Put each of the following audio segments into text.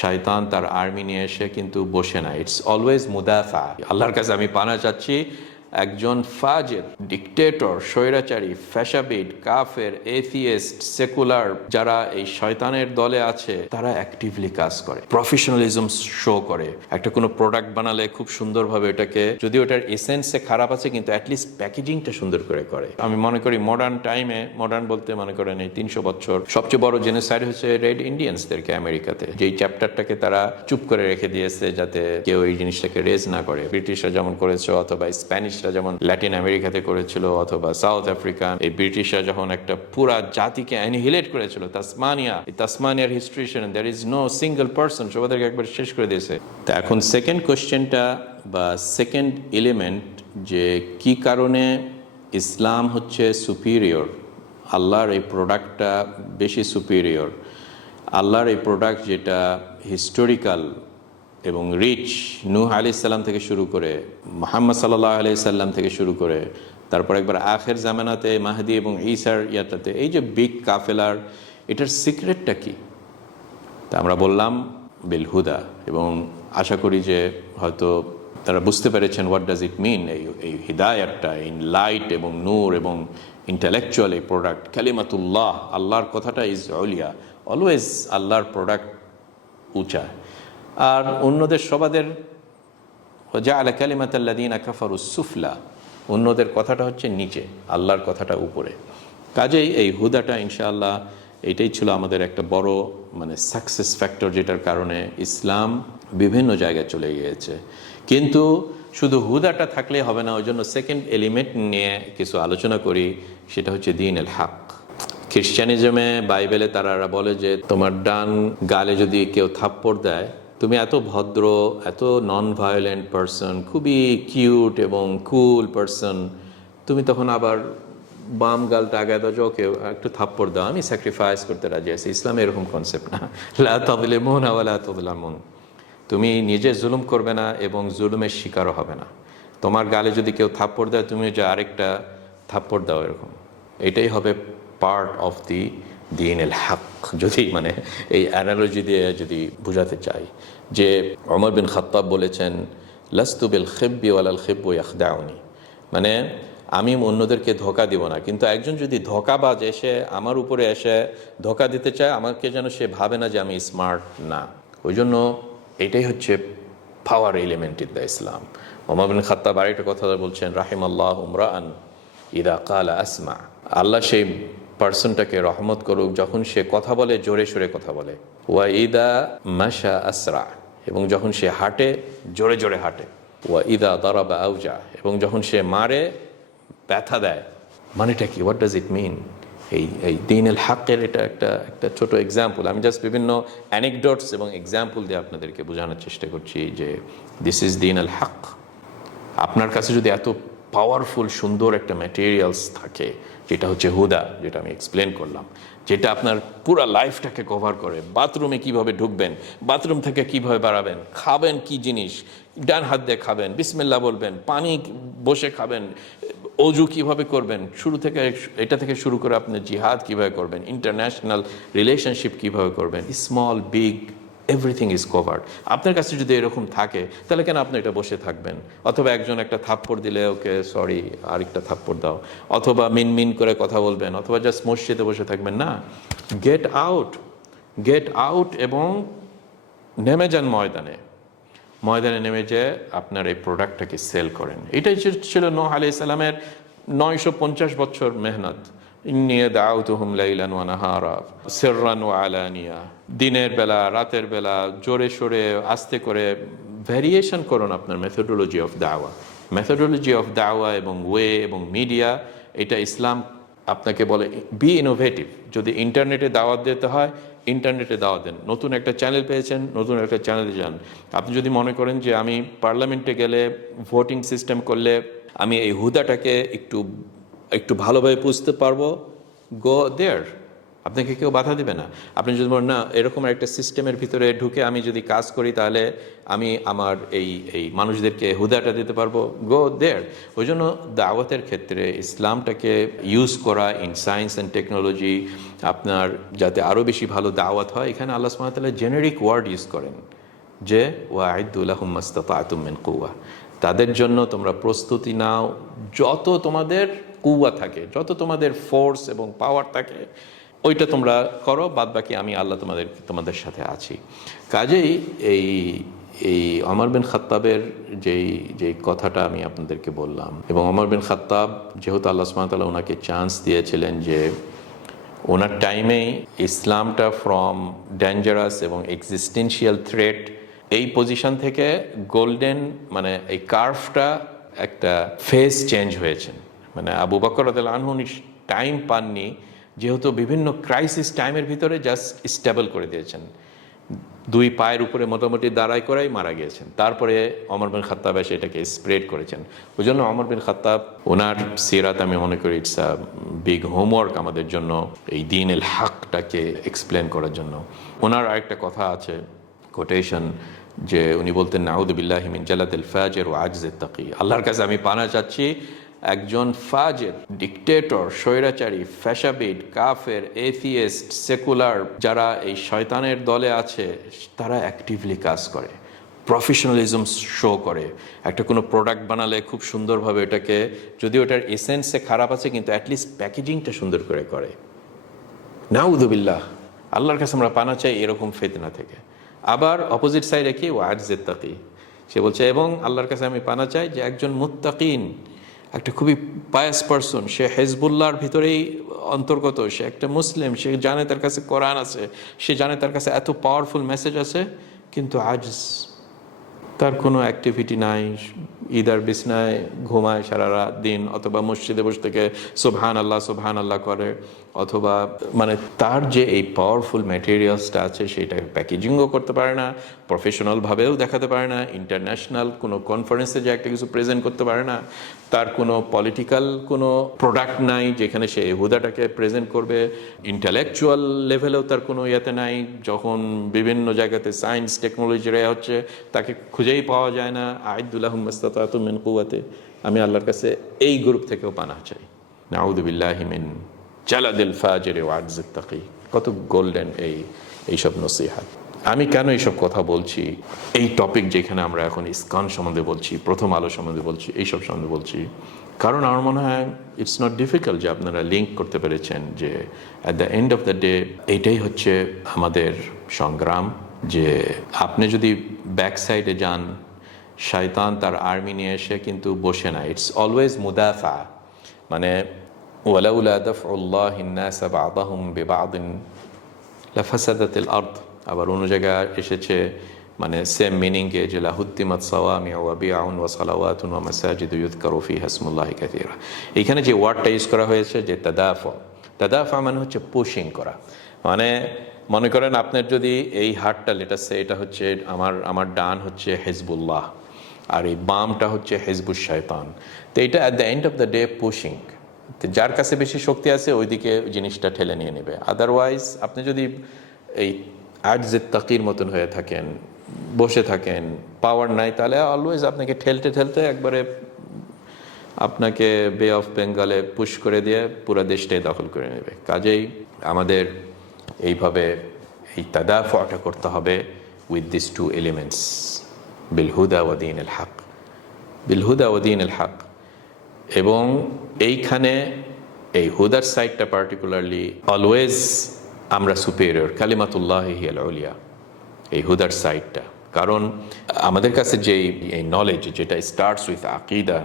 শয়তান তার আর্মি নিয়ে এসে কিন্তু বসে না। ইটস অলওয়েজ মুদাফা আল্লাহর কাছে আমি পানা চাচ্ছি একজন ফাজের ডিকটেটর স্বৈরাচারী ফ্যাশাবিড কাফের এথিয়েস্ট সেকুলার যারা এই শয়তানের দলে আছে, তারা অ্যাক্টিভলি কাজ করে প্রফেশনালিজম শো করে। একটা কোনো প্রোডাক্ট বানালে খুব সুন্দরভাবে এটাকে যদি ওটার এসেন্সে খারাপ আছে, কিন্তু অ্যাটলিস্ট প্যাকেজিংটা সুন্দর করে করে। আমি মনে করি মডার্ন টাইমে মডার্ন বলতে মনে করেন এই তিনশো বছর, সবচেয়ে বড় জেনোসাইড হচ্ছে রেড ইন্ডিয়ানসদেরকে আমেরিকাতে। যেই চ্যাপ্টারটাকে তারা চুপ করে রেখে দিয়েছে, যাতে কেউ এই জিনিসটাকে রেজ না করে। ব্রিটিশরা যেমন করেছে, অথবা স্প্যানিশরা যেমন ল্যাটিন আমেরিকাতে করেছিল অথবা সাউথ আফ্রিকান এই ব্রিটিশরা যখন একটা পুরা জাতিকে অ্যানিহিলেট করেছিল তাসমানিয়া এই তাসমানিয়ার historian there is no single person সবাদেরকে একবার শেষ করে দিয়েছে। তা এখন সেকেন্ড কোয়েশ্চেনটা বা সেকেন্ড এলিমেন্ট যে কি কারণে ইসলাম হচ্ছে সুপিরিয়র আল্লাহর এই প্রোডাক্টটা বেশি সুপিরিয়র আল্লাহর এই প্রোডাক্ট যেটা হিস্টোরিক্যাল এবং রিচ নূহ আলি সাল্লাম থেকে শুরু করে মোহাম্মদ সাল্লাহ আলি সাল্লাম থেকে শুরু করে, তারপর একবার আখের জামানাতে মাহাদি এবং ঈসার ইয়াটাতে, এই যে বিগ কাফেলার, এটার সিক্রেটটা কি? তা আমরা বললাম বেলহুদা এবং আশা করি যে হয়তো তারা বুঝতে পেরেছেন হোয়াট ডাজ ইট মিন এই এই হিদায়াতটা ইন লাইট এবং নূর এবং ইন্টালেকচুয়াল এই প্রোডাক্ট কালিমাতুল্লাহ, আল্লাহর কথাটা ইজ অলিয়া অলওয়েজ আল্লাহর প্রোডাক্ট উঁচা। আর অন্যদের সবাদের যা আলা কালিমাতাল্লাদিনা কাফারু সুফলা অন্যদের কথাটা হচ্ছে নিচে, আল্লাহর কথাটা উপরে। কাজেই এই হুদাটা, ইনশাআল্লাহ, এটাই ছিল আমাদের একটা বড় মানে সাকসেস ফ্যাক্টর যেটার কারণে ইসলাম বিভিন্ন জায়গায় চলে গিয়েছে। কিন্তু শুধু হুদাটা থাকলে হবে না ওই জন্য সেকেন্ড এলিমেন্ট নিয়ে কিছু আলোচনা করি, সেটা হচ্ছে দিন এল হাক। খ্রিস্টানিজমে বাইবেলে তারা বলে যে, তোমার ডান গালে যদি কেউ থাপ্পড় দেয় তুমি এত ভদ্র, এত নন ভায়োলেন্ট পারসন খুবই কিউট এবং কুল পারসন তুমি তখন আবার বাম গালটা আগে দাও ওকে একটু থাপ্পড় দাও। আমি স্যাক্রিফাইস করতে রাজি আছি। ইসলামে এরকম কনসেপ্ট না। লা তবলে মন আওয়ালা তবলামন তুমি নিজে জুলুম করবে না এবং জুলুমের শিকারও হবে না। তোমার গালে যদি কেউ থাপ্পড় দেয় তুমি যে আরেকটা থাপ্পড় দাও এরকম। এটাই হবে পার্ট অফ দি দিন এল হাক যদি মানে এই অ্যানালজি দিয়ে যদি বোঝাতে চাই, যে অমর বিন খাত্তাব বলেছেন, লাস্তু বিল খেব্বি ওয়ালাল খেব্বু ইয়াখদাউনি। মানে আমি অন্যদেরকে ধোকা দিব না। কিন্তু একজন যদি ধোকাবাজ এসে আমার উপরে এসে ধোকা দিতে চায়, আমাকে যেন সে ভাবে না যে আমি স্মার্ট না। ওই জন্য এটাই হচ্ছে power element in the Islam Omar bin Khattab আরেকটা কথা বলছেন রাহিম আল্লাহ উমরান ইদা কালা আসমা। আল্লাহ সেই পার্সনটাকে রহমত করুক, যখন সে কথা বলে, জোরে সোরে কথা বলে। ওয়া ইদা মাশা আসরা, এবং যখন সে হাঁটে, জোরে জোরে হাঁটে। ওয়া ইদা দরাবা আউজা এবং যখন সে মারে, ব্যথা দেয়। মানেটা কি? হোয়াট ডাজ ইট মিন এই এই দিন এল হাকের এটা একটা একটা ছোট এক্সাম্পল আমি জাস্ট বিভিন্ন অ্যানেকডোটস এবং এক্সাম্পল দিয়ে আপনাদেরকে বোঝানোর চেষ্টা করছি যে দিস ইজ দিন আল হাক আপনার কাছে যদি এত পাওয়ারফুল সুন্দর একটা ম্যাটেরিয়ালস থাকে যেটা হচ্ছে হুদা, যেটা আমি এক্সপ্লেন করলাম, যেটা আপনার পুরো লাইফটাকে কভার করে। বাথরুমে কীভাবে ঢুকবেন বাথরুম থেকে কীভাবে বাড়াবেন, খাবেন কি জিনিস, ডান হাত দিয়ে খাবেন বিসমিল্লা বলবেন, পানি বসে খাবেন, অজু কীভাবে করবেন, শুরু থেকে, এটা থেকে শুরু করে আপনি জিহাদ কীভাবে করবেন ইন্টারন্যাশনাল রিলেশনশিপ কীভাবে করবেন small big everything is covered আপনার কাছে যদি এরকম থাকে, তাহলে কেন আপনি এটা বসে থাকবেন? অথবা একজন একটা থাপ্পড় দিলে ওকে, সরি, আরেকটা থাপ্পড় দাও। অথবা মিন মিন করে কথা বলবেন, অথবা জাস্ট মসজিদে বসে থাকবেন। না গেট আউট গেট আউট এবং নেমে যান ময়দানে। ময়দানে নেমে যেয়ে আপনার এই প্রোডাক্টটাকে সেল করেন। এটাই ছিল নোহ আলি ইসলামের নয়শো পঞ্চাশ বছর মেহনত। নিয়ে দাও তো হুম লাইলান ওয়ানাহারা সেররান ও আলানিয়া। দিনের বেলা, রাতের বেলা জোরে সোরে আস্তে করে ভ্যারিয়েশন করুন আপনার মেথোডোলজি অফ দাওয়া মেথোডোলজি অফ দাওয়া এবং ওয়ে এবং মিডিয়া এটা ইসলাম আপনাকে বলে বি ইনোভেটিভ যদি ইন্টারনেটে দাওয়াত দিতে হয়, ইন্টারনেটে দাওয়াত দেন। নতুন একটা চ্যানেল পেয়েছেন, নতুন একটা চ্যানেলে যান। আপনি যদি মনে করেন যে আমি পার্লামেন্টে গেলে ভোটিং সিস্টেম করলে আমি এই হুদাটাকে একটু একটু ভালোভাবে বুঝতে পারব গো দেয়ার আপনাকে কেউ বাধা দেবে না। আপনি যদি বলেন, না, এরকম একটা সিস্টেমের ভিতরে ঢুকে আমি যদি কাজ করি, তাহলে আমি আমার এই এই মানুষদেরকে হুদাটা দিতে পারব। গো দেয়ার ওই জন্য দাওয়াতের ক্ষেত্রে ইসলামটাকে ইউজ করা ইন সায়েন্স অ্যান্ড টেকনোলজি আপনার যাতে আরও বেশি ভালো দাওয়াত হয়, এখানে আল্লাহ সুমাতাল্লাহ জেনেরিক ওয়ার্ড ইউজ করেন, যে ওয়াইদুল্লাহ মাস্তাতুমিন কুয়া তাদের জন্য তোমরা প্রস্তুতি নাও, যত তোমাদের কুয়া থাকে, যত তোমাদের ফোর্স এবং পাওয়ার থাকে, ওইটা তোমরা করো বাদ বাকি আমি আল্লাহ তোমাদের তোমাদের সাথে আছি। কাজেই এই এই অমর বিন খাত্তাবের যেই যেই কথাটা আমি আপনাদেরকে বললাম, এবং অমর বিন খাত্তাব যেহেতু আল্লাহ সুমাতাল্লাহ ওনাকে চান্স দিয়েছিলেন যে ওনার টাইমেই ইসলামটা ফ্রম ডেঞ্জারাস এবং এক্সিস্টেন্সিয়াল থ্রেট এই পজিশন থেকে গোল্ডেন মানে এই কার্ভটা একটা ফেস চেঞ্জ হয়েছেন মানে আবু বকর আনহু উনি টাইম পাননি, যেহেতু বিভিন্ন ক্রাইসিস টাইমের ভিতরে জাস্ট স্টেবল করে দিয়েছেন। দুই পায়ের উপরে মোটামুটি দাঁড়াই করাই মারা গিয়েছেন। তারপরে অমর বিন খাত্তাব এসে এটাকে স্প্রেড করেছেন। ওই জন্য অমর বিন খাত্তাব, ওনার সিরাত আমি মনে করি ইটস আ বিগ হোমওয়ার্ক আমাদের জন্য এই দিন এল হাকটাকে এক্সপ্লেন করার জন্য। ওনার আরেকটা কথা আছে কোটেশন যে উনি বলতেন নাউদুবিল্লাহিমিন জালাতিল ফাজের ও আজজের তাকি। আল্লাহর কাছে আমি পানা চাচ্ছি একজন ফাজের ডিকটেটর স্বৈরাচারী ফ্যাশাবিড কাফের এথিয়েস্ট সেকুলার যারা এই শয়তানের দলে আছে, তারা অ্যাক্টিভলি কাজ করে। প্রফেশনালিজম শো করে। একটা কোনো প্রোডাক্ট বানালে খুব সুন্দরভাবে এটাকে যদি ওটার এসেন্সে খারাপ আছে, কিন্তু অ্যাটলিস্ট প্যাকেজিংটা সুন্দর করে করে। নাউদুবিল্লাহ আল্লাহর কাছে আমরা পানা চাই এরকম ফেতনা থেকে। আবার অপোজিট সাইডে কি? ও আজ তাকি সে বলছে, এবং আল্লাহর কাছে আমি পানা চাই যে একজন মুত্তাকিন একটা খুবই পায়াস পার্সন সে হেজবুল্লাহর ভিতরেই অন্তর্গত, সে একটা মুসলিম, সে জানে তার কাছে কোরআন আছে, সে জানে তার কাছে এত পাওয়ারফুল মেসেজ আছে, কিন্তু আজ তার কোনো অ্যাক্টিভিটি নাই ইদার বিছনায় ঘুমায় সারা রাত দিন, অথবা মসজিদে বসে থেকে সোভান আল্লাহ সোভান আল্লাহ করে, অথবা মানে তার যে এই পাওয়ারফুল ম্যাটেরিয়ালসটা আছে সেটা প্যাকেজিংও করতে পারে না প্রফেশনালভাবেও দেখাতে পারে না ইন্টারন্যাশনাল কোনো কনফারেন্সে যে একটা কিছু প্রেজেন্ট করতে পারে না, তার কোনো পলিটিক্যাল কোনো প্রোডাক্ট নাই, যেখানে সে হুদাটাকে প্রেজেন্ট করবে ইন্টালেকচুয়াল লেভেলেও তার কোনো ইয়েতে নাই, যখন বিভিন্ন জায়গাতে সায়েন্স টেকনোলজির হচ্ছে, তাকে খুঁজেই পাওয়া যায় না আইদুল্লাহ মিন কুয়াতে আমি আল্লাহর কাছে এই গ্রুপ থেকেও পানা চাই। নাউদুবিল্লাহ মিন জালাদিল ফাজের ওয়াজের তাকি। কত গোল্ডেন এই এইসব নসিহাত। আমি কেন এইসব কথা বলছি? এই টপিক যেখানে আমরা এখন ইস্কন সম্বন্ধে বলছি, প্রথম আলো সম্বন্ধে বলছি এইসব সম্বন্ধে বলছি। কারণ আমার মনে হয় ইটস নট ডিফিকাল্ট যে আপনারা লিঙ্ক করতে পেরেছেন যে at the end of the day এইটাই হচ্ছে আমাদের সংগ্রাম। যে আপনি যদি ব্যাক সাইডে যান, শয়তান তার আর্মি নিয়ে এসে কিন্তু বসে না। ইটস অলওয়েজ মুদাফা মানে আবার অন্য জায়গায় এসেছে মানে সেম মিনিংকে যে, লাহুদ্দিমত সাওয়ামি ওয়াবি আউন ওয়াসালাওয়াতুন ওয়া মাসাজিদ ইউদ কারুফি হাসমুল্লাহ কাতিরা এখানে যে ওয়ার্ডটা ইউজ করা হয়েছে, যে তাদাফ। তাদাফা মানে হচ্ছে পুশিং করা। মানে মনে করেন আপনার যদি এই হাটটা লেটাসে এটা হচ্ছে আমার আমার ডান হচ্ছে হেজবুল্লাহ আর এই বামটা হচ্ছে হেজবুল শয়তান। তো এটা at the end of the day pushing যার কাছে বেশি শক্তি আছে, ওইদিকে জিনিসটা ঠেলে নিয়ে নেবে। আদারওয়াইজ আপনি যদি এই আজের তাকির মতন হয়ে থাকেন, বসে থাকেন পাওয়ার নাই, তাহলে অলওয়েজ আপনাকে ঠেলতে ঠেলতে একবারে আপনাকে বে অফ বেঙ্গলে পুশ করে দিয়ে পুরো দেশটাই দখল করে নেবে। কাজেই আমাদের এইভাবে এই তাদাফটা করতে হবে উইথ দিস টু এলিমেন্টস বিলহুদা ওয়াদিন এল হাক বিলহুদা ওয়াদিন এল হাক এবং এইখানে এই হুদার সাইডটা পার্টিকুলারলি অলওয়েজ আমরা সুপেরিয়র কালিমাতুল্লাহ হিয়াল উলিয়া এই হুদার সাইডটা কারণ আমাদের কাছে যেই, এই নলেজ যেটা স্টার্টস উইথ আকিদা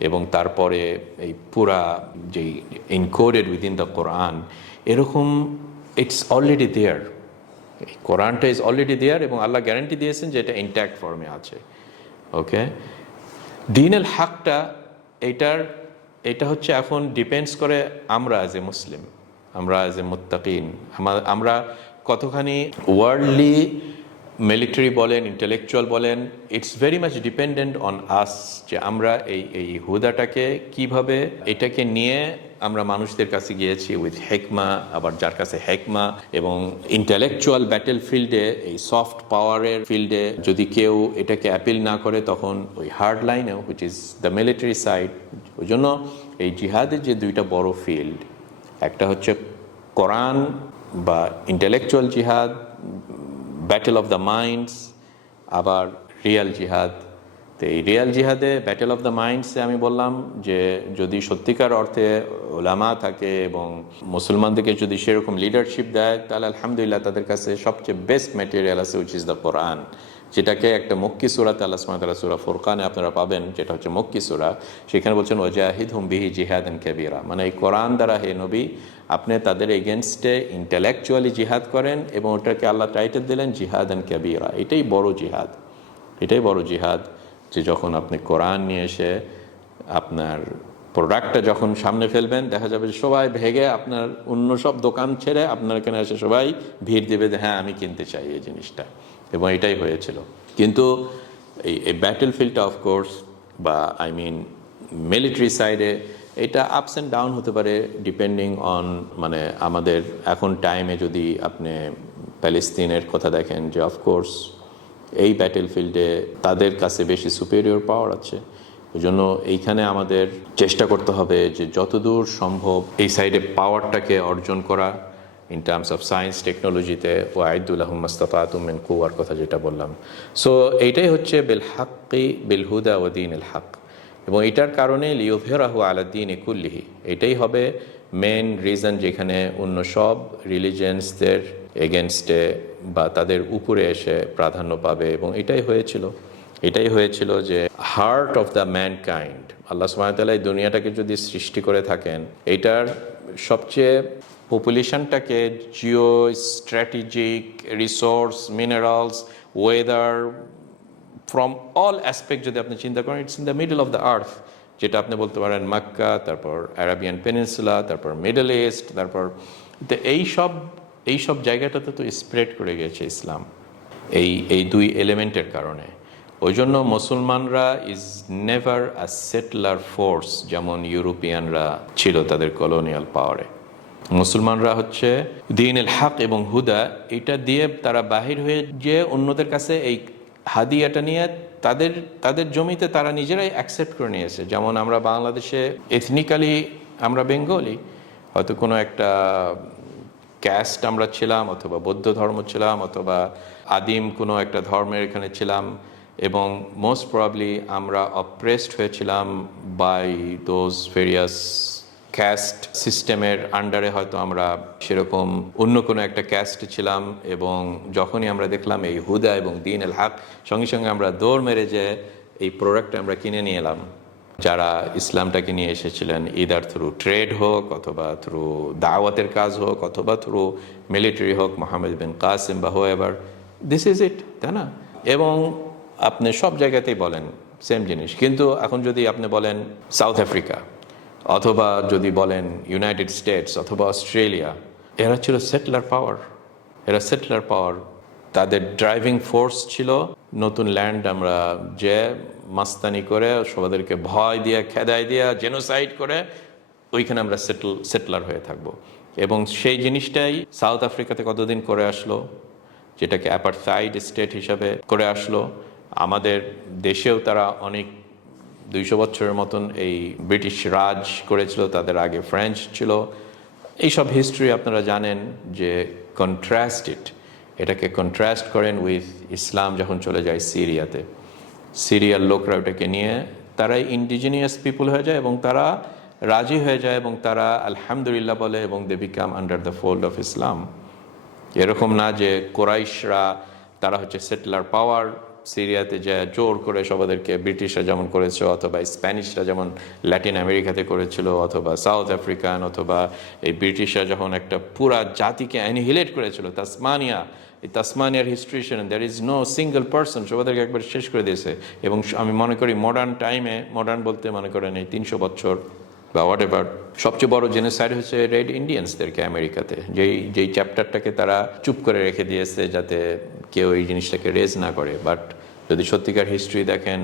এবং তারপরে এই পুরা যেই ইনকোডেড উইদিন দ্য কোরআন এরকম ইটস অলরেডি দেয়ার এই কোরআনটা ইজ অলরেডি দেয়ার এবং আল্লাহ গ্যারান্টি দিয়েছেন যে এটা ইনট্যাক্ট ফর্মে আছে। ওকে দিনের হাকটা, এটার, এটা হচ্ছে এখন ডিপেন্ডস করে আমরা অ্যাজ এ মুসলিম আমরা অ্যাজ এ মুত্তাকিন আমরা কতখানি ওয়ার্ল্ডলি মিলিটারি বলেন ইন্টেলেকচুয়াল বলেন it's very much dependent on us যে আমরা এই এই হুদাটাকে কীভাবে এটাকে নিয়ে আমরা মানুষদের কাছে গিয়েছি উইথ হেকমা আবার যার কাছে হেকমা এবং ইন্টেলেকচুয়াল ব্যাটেল ফিল্ডে এই সফট পাওয়ারের ফিল্ডে যদি কেউ এটাকে অ্যাপিল না করে, তখন ওই hard লাইনেও which is the military side ওই জন্য এই জিহাদের যে দুইটা বড় ফিল্ড একটা হচ্ছে কোরআন বা ইন্টেলেকচুয়াল জিহাদ ব্যাটেল অফ দ্য মাইন্ডস আবার রিয়াল জিহাদ তো এই রিয়াল জিহাদে ব্যাটেল অফ দ্য মাইন্ডসে আমি বললাম যে, যদি সত্যিকার অর্থে ওলামা থাকে এবং মুসলমানদেরকে যদি সেরকম লিডারশিপ দেয়, তাহলে আলহামদুলিল্লাহ তাদের কাছে সবচেয়ে বেস্ট ম্যাটেরিয়াল আছে উইচ ইজ দ্য কোরআন যেটাকে একটা মক্কি সুরাতে আল্লাহ সুমাতাল্লাহ সুরা ফোরকানে আপনারা পাবেন, যেটা হচ্ছে মক্কি সুরা। সেখানে বলছেন ওজাহিদ হুম বিহি জিহাদ এন কেবিরা। মানে এই কোরআন দ্বারা হে নবী, আপনি তাদের এগেনস্টে ইন্টেলেকচুয়ালি জিহাদ করেন এবং ওটাকে আল্লাহ টাইটেল দিলেন জিহাদ এন কেবিরা। এটাই বড় জিহাদ। এটাই বড় জিহাদ যে যখন আপনি কোরআন নিয়ে এসে আপনার প্রোডাক্টটা যখন সামনে ফেলবেন, দেখা যাবে যে সবাই ভেগে আপনার অন্য সব দোকান ছেড়ে আপনার এখানে এসে সবাই ভিড় দেবে যে হ্যাঁ আমি কিনতে চাই এই জিনিসটা। এবং এটাই হয়েছিল। কিন্তু এই ব্যাটেল ফিল্ডটা অফকোর্স বা আই মিন মিলিটারি সাইডে এটা আপস অ্যান্ড ডাউন হতে পারে ডিপেন্ডিং অন মানে আমাদের এখন টাইমে যদি আপনি প্যালেস্তিনের কথা দেখেন যে অফকোর্স এই ব্যাটেল ফিল্ডে তাদের কাছে বেশি সুপেরিয়র পাওয়ার আছে। ওই জন্য এইখানে আমাদের চেষ্টা করতে হবে যে, যতদূর সম্ভব এই সাইডে পাওয়ারটাকে অর্জন করা। ইন টার্মস অফ সায়েন্স টেকনোলজিতে ও আইদুল আহমস্তাফাতুমেন কুয়ার কথা যেটা বললাম। সো এইটাই হচ্ছে বেল হাক্কি, বেল হুদা ও দিন এল হাক এবং এটার কারণে লিওভেরাহু আলাদ্দিন একুল্লিহি এটাই হবে মেন রিজন যেখানে অন্য সব রিলিজিয়ান্সদের এগেনস্টে বা তাদের উপরে এসে প্রাধান্য পাবে। এবং এটাই হয়েছিল। এটাই হয়েছিল যে heart of the mankind আল্লাহ সুমাতাল্লাহ এই দুনিয়াটাকে যদি সৃষ্টি করে থাকেন, এটার সবচেয়ে পপুলেশনটাকে geo strategic resource minerals weather from all aspect যদি আপনি চিন্তা করেন it's in the middle of the earth যেটা আপনি বলতে পারেন মাক্কা, তারপর অ্যারাবিয়ান পেনিনসুলা তারপর মিডল ইস্ট তারপর তো এই সব এই সব জায়গাটাতে তো স্প্রেড করে গেছে ইসলাম, এই এই দুই এলিমেন্টের কারণে। ওই জন্য মুসলমানরা is never a settler force যেমন ইউরোপিয়ানরা ছিল তাদের কলোনিয়াল পাওয়ারে মুসলমানরা হচ্ছে দিন এল হক এবং হুদা, এটা দিয়ে তারা বাহির হয়ে যে অন্যদের কাছে এই হাদিয়াটা নিয়ে তাদের তাদের জমিতে তারা নিজেরাই অ্যাকসেপ্ট করে নিয়েছে। যেমন আমরা বাংলাদেশে এথনিক্যালি আমরা বেঙ্গলি, হয়তো কোনো একটা ক্যাস্ট আমরা ছিলাম অথবা বৌদ্ধ ধর্ম ছিলাম অথবা আদিম কোনো একটা ধর্মের এখানে ছিলাম এবং মোস্ট প্রবলি আমরা অপ্রেসড হয়েছিলাম বাই দোজ ভেরিয়াস ক্যাস্ট সিস্টেমের আন্ডারে হয়তো আমরা সেরকম অন্য কোনো একটা ক্যাস্টে ছিলাম এবং যখনই আমরা দেখলাম এই হুদা এবং দিন এল হাক, সঙ্গে সঙ্গে আমরা দৌড় মেরে যে এই প্রোডাক্টটা আমরা কিনে নিয়ে এলাম। যারা ইসলামটাকে নিয়ে এসেছিলেন ইদার থ্রু ট্রেড হোক অথবা থ্রু দাওয়াতের কাজ হোক অথবা থ্রু মিলিটারি হোক, মোহাম্মদ বিন কাসিম বা হো এভার দিস ইজ ইট তাই না? এবং আপনি সব জায়গাতেই বলেন সেম জিনিস। কিন্তু এখন যদি আপনি বলেন সাউথ আফ্রিকা অথবা যদি বলেন ইউনাইটেড স্টেটস অথবা অস্ট্রেলিয়া, এরা ছিল সেটলার পাওয়ার এরা সেটলার পাওয়ার তাদের ড্রাইভিং ফোর্স ছিল নতুন ল্যান্ড আমরা যে মাস্তানি করে, সবাদেরকে ভয় দিয়ে, খেদাই দিয়ে জেনোসাইড করে, ওইখানে আমরা সেটল সেটলার হয়ে থাকব। এবং সেই জিনিসটাই সাউথ আফ্রিকাতে কতদিন করে আসলো, যেটাকে অ্যাপারসাইড স্টেট হিসাবে করে আসলো, আমাদের দেশেও তারা অনেক দুইশো বছরের মতন এই ব্রিটিশ রাজ করেছিল, তাদের আগে ফ্রেঞ্চ ছিল। এইসব হিস্ট্রি আপনারা জানেন যে কন্ট্রাস্টেড এটাকে কন্ট্রাস্ট করেন উইথ ইসলাম যখন চলে যায় সিরিয়াতে। সিরিয়ার লোকরা ওটাকে নিয়ে, তারাই ইন্ডিজিনিয়াস পিপুল হয়ে যায় এবং তারা রাজি হয়ে যায় এবং তারা আলহামদুলিল্লাহ বলে এবং they became under the fold of Islam. এরকম না যে কোরাইশরা, তারা হচ্ছে সেটলার পাওয়ার সিরিয়াতে যে জোর করে সবাদেরকে ব্রিটিশরা যেমন করেছে, অথবা স্প্যানিশরা যেমন ল্যাটিন আমেরিকাতে করেছিল, অথবা সাউথ আফ্রিকান, অথবা এই ব্রিটিশরা যখন একটা পুরা জাতিকে অ্যানিহিলেট করেছিল, তাসমানিয়া, এই তাসমানিয়ার historian there is no single person সবাদেরকে একবার শেষ করে দিয়েছে। এবং আমি মনে করি মডার্ন টাইমে মডার্ন বলতে মনে করেন এই তিনশো বছর বা হোয়াট এভার সবচেয়ে বড় জেনোসাইড হচ্ছে রেড ইন্ডিয়ানসদেরকে আমেরিকাতে। যেই যেই চ্যাপ্টারটাকে তারা চুপ করে রেখে দিয়েছে যাতে কেউ এই জিনিসটাকে রেজ না করে। বাট যদি সত্যিকার হিস্ট্রি দেখেন,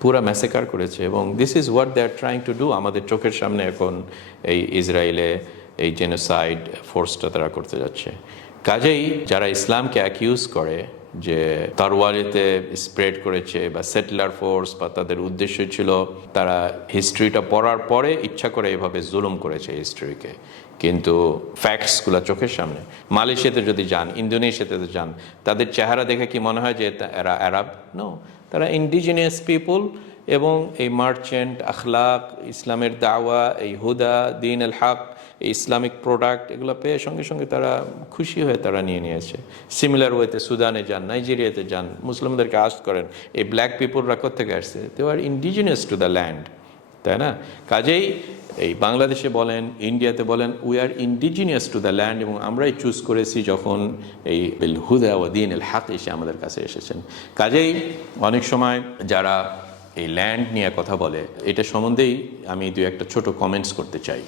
পুরা ম্যাসেকার করেছে এবং this is what they are trying to do আমাদের চোখের সামনে এখন এই ইসরায়েলে এই জেনোসাইড ফোর্সটা তারা করতে যাচ্ছে। কাজেই যারা ইসলামকে অ্যাকিউজ করে যে তারওয়ারিতে স্প্রেড করেছে বা সেটেলার ফোর্স বা তাদের উদ্দেশ্য ছিল, তারা হিস্ট্রিটা পড়ার পরে ইচ্ছা করে এভাবে জুলুম করেছে হিস্ট্রিকে কিন্তু ফ্যাক্টসগুলো চোখের সামনে। মালয়েশিয়াতে যদি যান, ইন্দোনেশিয়াতে যদি যান, তাদের চেহারা দেখে কি মনে হয় যে এরা অ্যারাব নো তারা ইন্ডিজিনিয়াস পিপুল এবং এই মার্চেন্ট আখলাক, ইসলামের দাওয়া, এই হুদা দিন আল হক ইসলামিক প্রোডাক্ট এগুলো পেয়ে সঙ্গে সঙ্গে তারা খুশি হয়ে তারা নিয়ে নিয়েছে। সিমিলার ওয়েতে সুদানে যান, নাইজেরিয়াতে যান, মুসলিমদেরকে আস করেন, এই ব্ল্যাক পিপুলরা কোথেকে আসছে? They are indigenous to the land তাই না? কাজেই এই বাংলাদেশে বলেন ইন্ডিয়াতে বলেন we are indigenous to the land এবং আমরাই চুজ করেছি যখন এই বিল হুদা ও দিন এল হাত এসে আমাদের কাছে এসেছেন। কাজেই অনেক সময় যারা এই ল্যান্ড নিয়ে কথা বলে, এটা সম্বন্ধেই আমি দু একটা ছোট কমেন্টস করতে চাই।